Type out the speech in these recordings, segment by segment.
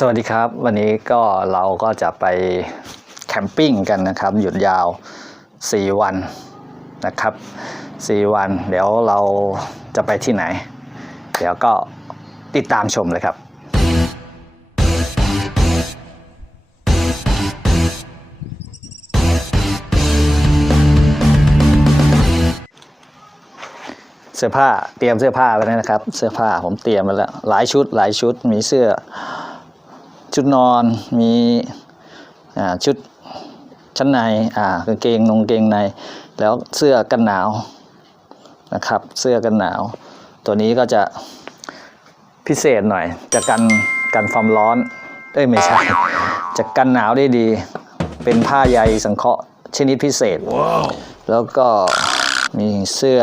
สวัสดีครับ วันนี้ก็เราก็จะไปแคมปิ้งกันนะครับ หยุดยาว 4 วันนะครับ 4 วัน เดี๋ยวเราจะไปที่ไหน เดี๋ยวก็ติดตามชมเลยครับเสื้อผ้าเตรียมเสื้อผ้าไว้แล้วนะครับ เสื้อผ้าผมเตรียมไว้แล้วหลายชุดหลายชุดมีเสื้อ ชุดนอนมีอ่าชุดชั้นในอ่ากางเกงนงเกงใน แล้วเสื้อกันหนาวนะครับ เสื้อกันหนาว ตัวนี้ก็จะพิเศษหน่อย จะกันกันความร้อนเอ้ยไม่ใช่ จะกันหนาวได้ดี เป็นผ้าใยสังเคราะห์ชนิดพิเศษแล้วก็มีเสื้อ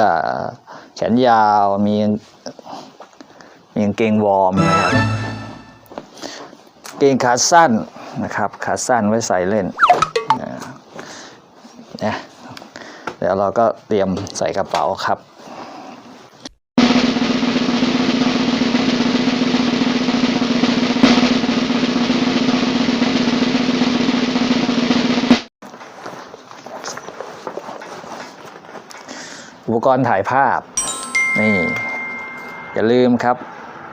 แขนยาวมีมีกางเกงวอร์มนะครับเกงขาสั้นนะครับ ขาสั้นไว้ใส่เล่นนี่ยเดี๋ยวเราก็เตรียมใส่กระเป๋าครับอุปกรณ์ถ่ายภาพ นี่ อย่าลืมครับ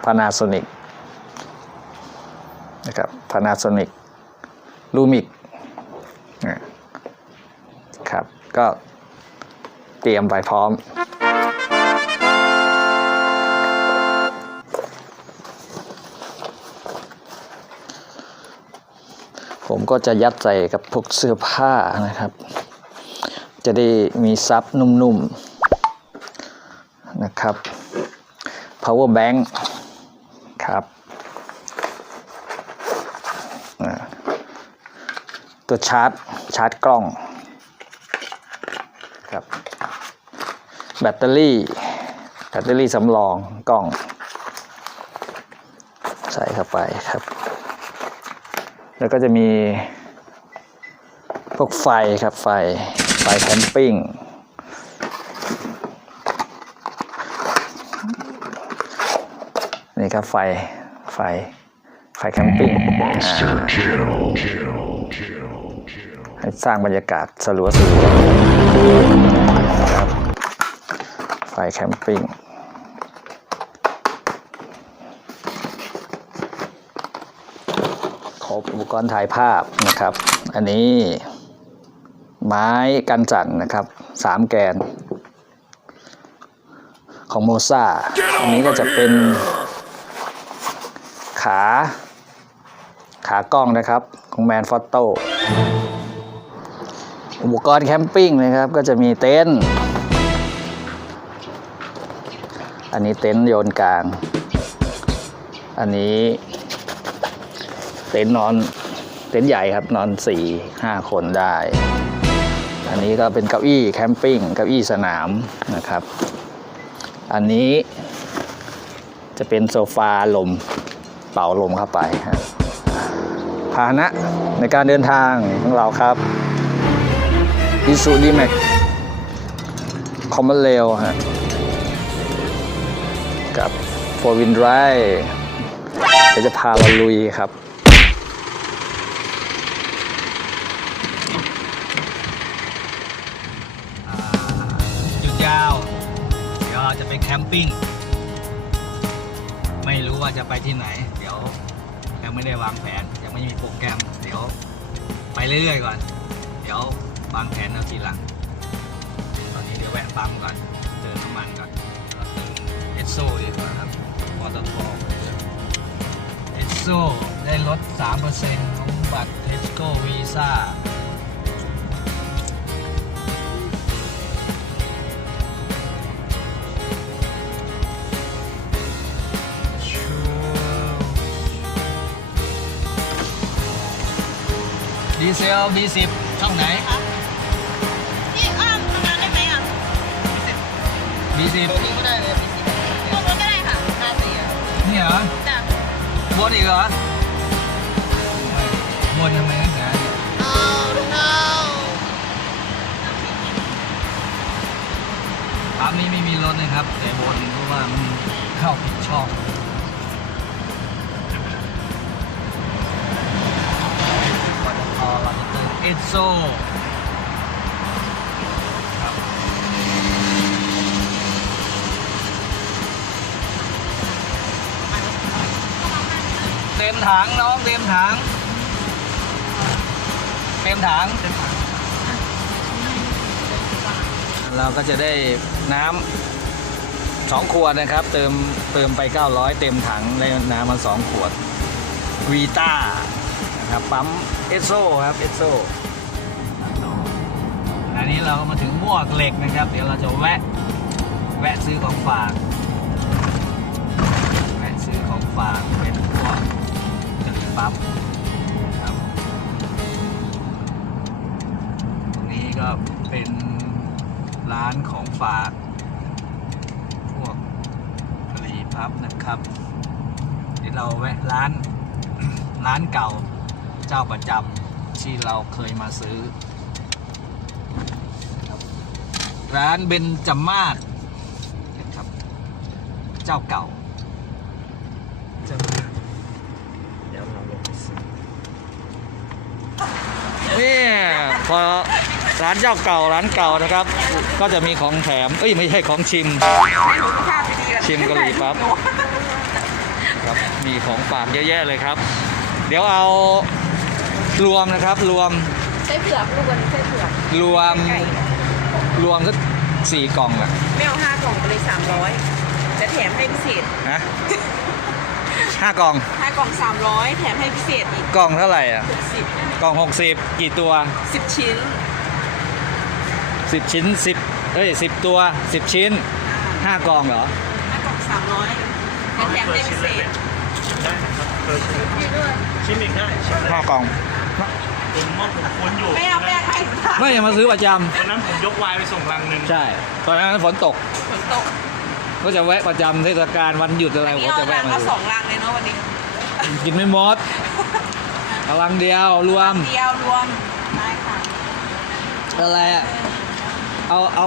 Panasonic นะครับ Panasonic Lumix นะครับ ก็เตรียมไปพร้อม ผมก็จะยัดใส่กับพวกเสื้อผ้านะครับ จะได้มีซับนุ่มๆนะครับ power bank ครับอ่า ตัวชาร์จชาร์จกล้องครับแบตเตอรี่แบตเตอรี่สำรองกล้อง ใส่เข้าไปครับ แล้วก็จะมีพวกไฟครับไฟไฟแคมปิ้งนี่ครับไฟไฟไฟแคมปิ้ง ให้สร้างบรรยากาศสลัวสลัวครับไฟแคมปิ้งครบอุปกรณ์ถ่ายภาพนะครับ อันนี้ไม้กันจันนะครับสามแกน ของโมซาอันนี้ก็จะเป็นขา ขากล้องนะครับ ของแมนฟอตโต้ อุปกรณ์แคมปิ้งนะครับ ก็จะมีเต็นท์อันนี้เต็นท์โยนกลาง อันนี้ เต็นท์นอนเต็นท์ใหญ่ครับนอนสี่ห้าคนได้ อันนี้ก็เป็นเก้าอี้แคมปิ้งเก้าอี้สนามนะครับ อันนี้จะเป็นโซฟาลมเป่าลมเข้าไปพาหนะในการเดินทางของเราครับ อิซูดีแม็กคอมมอนเรลฮะ กับโฟวินไรเดี๋ยวจะพาเราลุยครับหยุดยาว เดี๋ยวเราจะไปแคมปิ้ง ไม่รู้ว่าจะไปที่ไหน เดี๋ยวยังไม่ได้วางแผน ยังไม่มีโปรแกรม เดี๋ยวไปเรื่อยๆก่อน เดี๋ยว วางแผนเอาทีหลัง ตอนนี้เดี๋ยวแวะปั๊มก่อน เติมน้ำมันก่อนเราเติมเอสโซดีกว่าครับปตทเอสโซได้ลด 3%ของบัตรเทสโก้วีซ่าดีเซล D10 ช่องไหนนี่ สี่สิบก็ได้เลยตรงนู้นก็ได้ค่ะห้าสี่นี่เหรอจ้ะวนอีกเหรอวนทำไมกันเนี่ยรอบนี้ไม่มีรถนะครับ แต่บนเพราะว่ามันเข้าผิดช่องปตทบางเตยเอสโซ มถังน้องเต็มถังเต็มถัง เราก็จะได้น้ำสองขวดนะครับ เติมเติมไป 900 เต็มถังได้น้ำมาสองขวดวีต้านะครับปั๊มเอสโซครับเอสโซอันนี้เราก็มาถึงมวกเหล็กนะครับ เดี๋ยวเราจะแวะแวะซื้อของฝาก แวะซื้อของฝากเป็นพวก ปั๊มครับ ตรงนี้ก็เป็นร้านของฝาก พวกกะหรี่พับนะครับเดี๋ยวเราแวะร้าน ร้านเก่าเจ้าประจำที่เราเคยมาซื้อ ร้านเบนจามาศนะครับ เจ้าเก่าเดี๋ยวเราลงไปซื้อ นี่พอร้านเจ้าเก่าร้านเก่านะครับ ก็จะมีของแถมเอ้ยไม่ใช่ของชิม ชิมกะหรี่ปั๊บครับมีของฝากเยอะแยะเลยครับ เดี๋ยวเอารวมนะครับรวมใช้เผือกลูกวันนี้ใช้เผือกรวมรวมสักสี่กล่องอะไม่เอาห้ากล่องไปเลยสามร้อยจะแถมให้พิเศษนะ ห้ากล่อง ห้ากล่องสามร้อยแถมให้พิเศษอีกกล่องเท่าไหร่อะหกสิบกล่องหกสิบกี่ตัวสิบชิ้นสิบชิ้นสิบเอ้ยสิบตัวสิบชิ้นห้ากล่องเหรอ ห้ากล่องสามร้อยจะแถมให้พิเศษได้นะครับเคยชิมชิมอีกได้ชิมได้ห้ากล่อง ผมว่าผมควรอยู่ ไม่เอาแป้งให้ค่ะไม่อย่ามาซื้อประจวันนั้นผมยกวายไปส่งลังหนึ่งำใช่ ตอนนั้นฝนตก ฝนตก ก็จะแวะประจำเทศกาลวันหยุดอะไรอันผมนี้ก็เอาจะลัแวะงมาละดูสองลังเลยเนาะวันนี้ กินไม่หมดกำลังเดียวรวมเดียวรวมได้ค่ะอะไรอะเอาเอา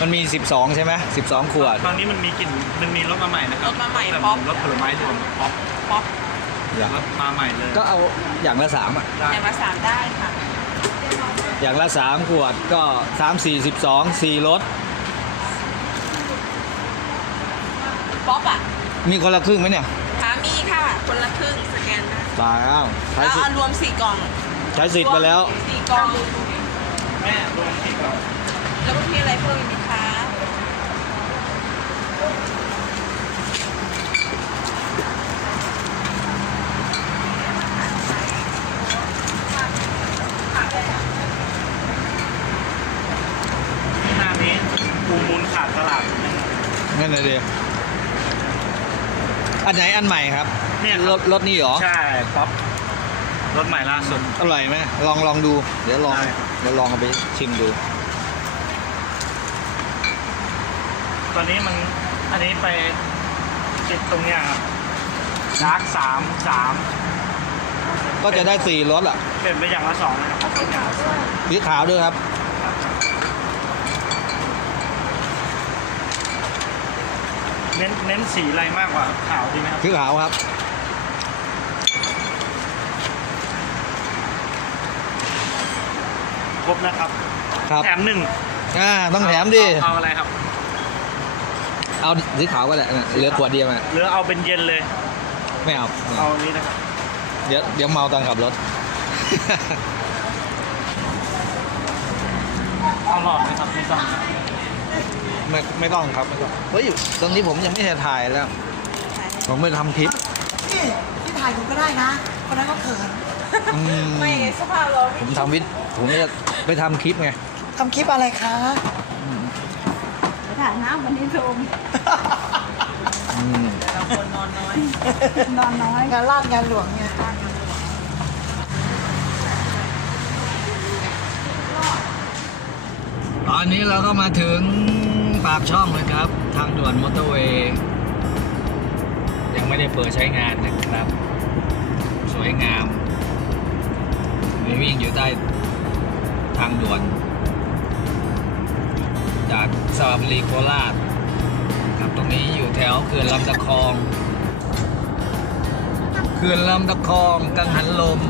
มันมี 12 ใช่ไหม12 ขวด ตอนนี้มันมีกลิ่น มันมีรสมาใหม่นะครับรสมาใหม่แต่ป๊อปรสผลไม้รวมป๊อปป๊อปอย่างรสมาใหม่เลย ก็เอาอย่างละ3อะได้แต่มาสามได้ค่ะ อย่างละ3ขวดก็3 4 12 4รสป๊อปอะ มีคนละครึ่งไหมเนี่ยค่ะมีค่ะ คนละครึ่งสแกนได้ตายแล้วใช้แล้วสิทเอาธิ์รวมสี่กล่องใช้สิทธิ์ไปแล้ว สี่กล่องแม่รวมที่ก่อนแล้วก็มีอะไรเพิ่มอีกไหมคะ หน้านี้ปูมูลขาดตลาดนะครับ นั่นเลยดีอันไหนอัน ใหม่ครับเนี่ยครรับถรถนี่เหรอใช่ป๊อปรสใหม่ล่าสุด อร่อยไหมลองลองดู เดี๋ยวลองได้ เดี๋ยวลองเอาไปชิมดูตอนนี้มันอันนี้ไปติดตรงเนี้ยครับดาร์กสามสามก็จะได้สี่รสอะเปลี่ยนไปอย่างละสองนะครับสองอย่าง สีขาวด้วยครับ เน้นเน้นสีอะไรมากกว่าขาวดีไหมครับสีขาวครับ ครบนะครับครับแถมหนึ่งอ่าต้องแถมดิ เอาเอาอะไรครับเอาสีขาวก็ได้น่ะเหลือขวดเดียวอะหรือเอาเป็นเย็นเลย ไม่เอาเอาอันนี้นะครับเดี๋ยวเดี๋ยวเมาตอนขับรถ เอาหลอดไหมครับไม่ต้อง ไม่ไม่ต้องครับไม่ต้องเฮ้ยตรงนี้ผมยังไม่ได้ถ่ายแล้ว ผมไม่ทำคลิปนี่ที่ถ่ายผมก็ได้นะคนนั้นก็เขินอืมไม่สภาพเราผมทำวิดผมจะไปทำคลิปไงทำคลิปอะไรคะถ่ายน้ำวันนี้ชมอืมเราคนนอนน้อยนอนน้อยงานลาดงานหลวงไงตอนนี้เราก็มาถึง ปากช่องเลยครับ ทางด่วนมอเตอร์เวย์ยังไม่ได้เปิดใช้งานนะครับ สวยงามมีวิ่งอยู่ใต้ทางด่วน จากสระบุรีโคราชครับตรงนี้อยู่แถวเขื่อนลำตะคองเขื่อนลำตะคองกังหันลม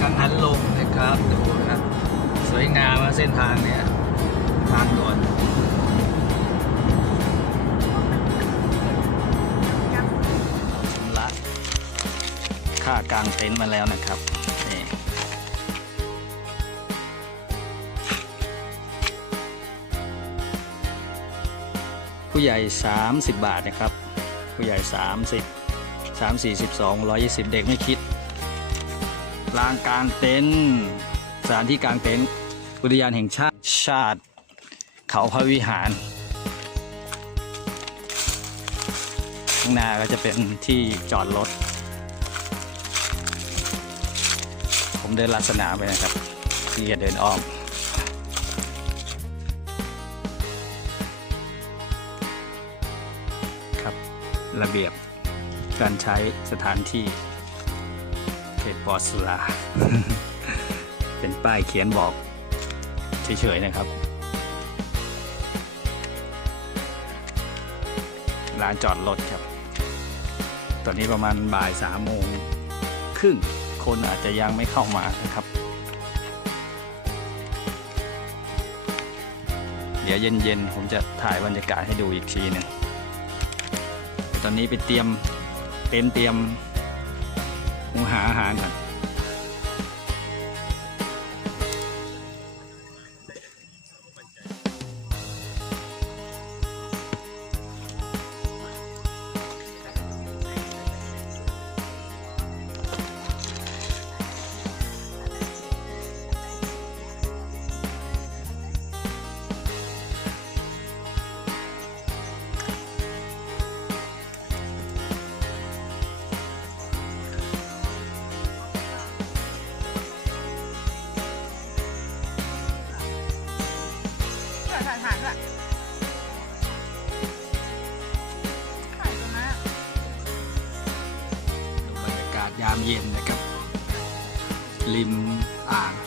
กังหันลมนะครับครับดูครับ สวยงามเส้นทางเนี่ยทางด่วนากางเต็นท์มาแล้วนะครับนี่ผู้ใหญ่ 30 บาทนะครับ ผู้ใหญ่ 30 3 4 12 120 เด็กไม่คิดลานกลางเต็นท์สถานที่กลางเต็นท์อุทยานแห่งชาติชาติ เขาพระวิหารข้างหน้าก็จะเป็นที่จอดรถ ผมเดินลัดสนามไปนะครับ ที่จะเดินอ้อมครับ ระเบียบการใช้สถานที่เขตปอสุราเป็นป้ายเขียนบอกเฉยๆนะครับ ลานจอดรถครับ ตอนนี้ประมาณบ่ายสามโมงครึ่ง คนอาจจะยังไม่เข้ามานะครับ เดี๋ยวเย็นๆผมจะถ่ายบรรยากาศให้ดูอีกทีหนึงตอนนี้ไปเตรียมเต็นเตรียมหุงหาอาหารก่อน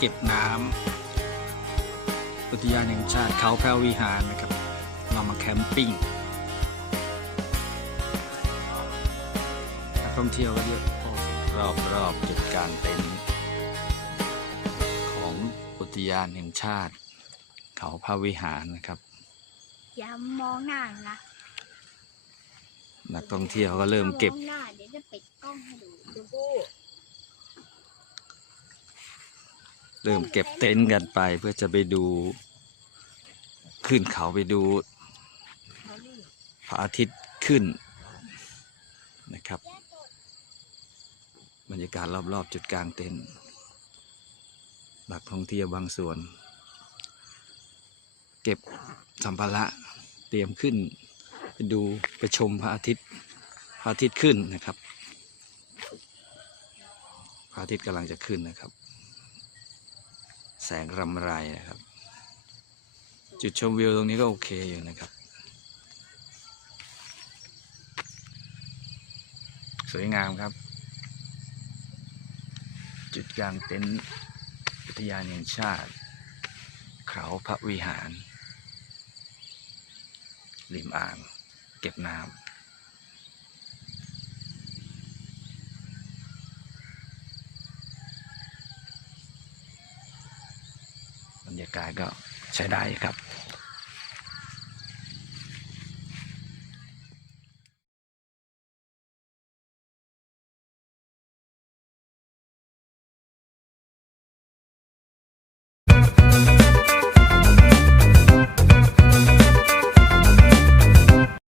ก็บน้ำอุทยานแห่งชาติเขาพระวิหารนะครับ เรามาแคมปิ้งนักท่องเที่ยวก็เยอะรอบรอบๆจุดกลางเต็นท์ของอุทยานแห่งชาติ เขาพระวิหารนะครับอย่ามองหน้านะนักท่องเที่ยวก็เริ่มเก็บถ้ามองหน้าเดี๋ยวจะปิดกล้องให้ดูดูพู เริ่มเก็บเต็นท์กันไปเพื่อจะไปดู ขึ้นเขาไปดูพระอาทิตย์ขึ้นนะครับ บรรยากาศรอบๆ จุดกลางเต็นท์นักท่องเที่ยวบางส่วน เก็บสัมภาระเตรียมขึ้น ไปดูไปชมพระอาทิตย์พระอาทิตย์ขึ้นนะครับพระอาทิตย์กำลังจะขึ้นนะครับ แสงรำไรนะครับ จุดชมวิวตรงนี้ก็โอเคอยู่นะครับ สวยงามครับ จุดกลางเต็นท์อุทยานแห่งชาติ เขาพระวิหาร ริมอ่าง เก็บน้ำ รยากาศก็ใช้ได้ครับ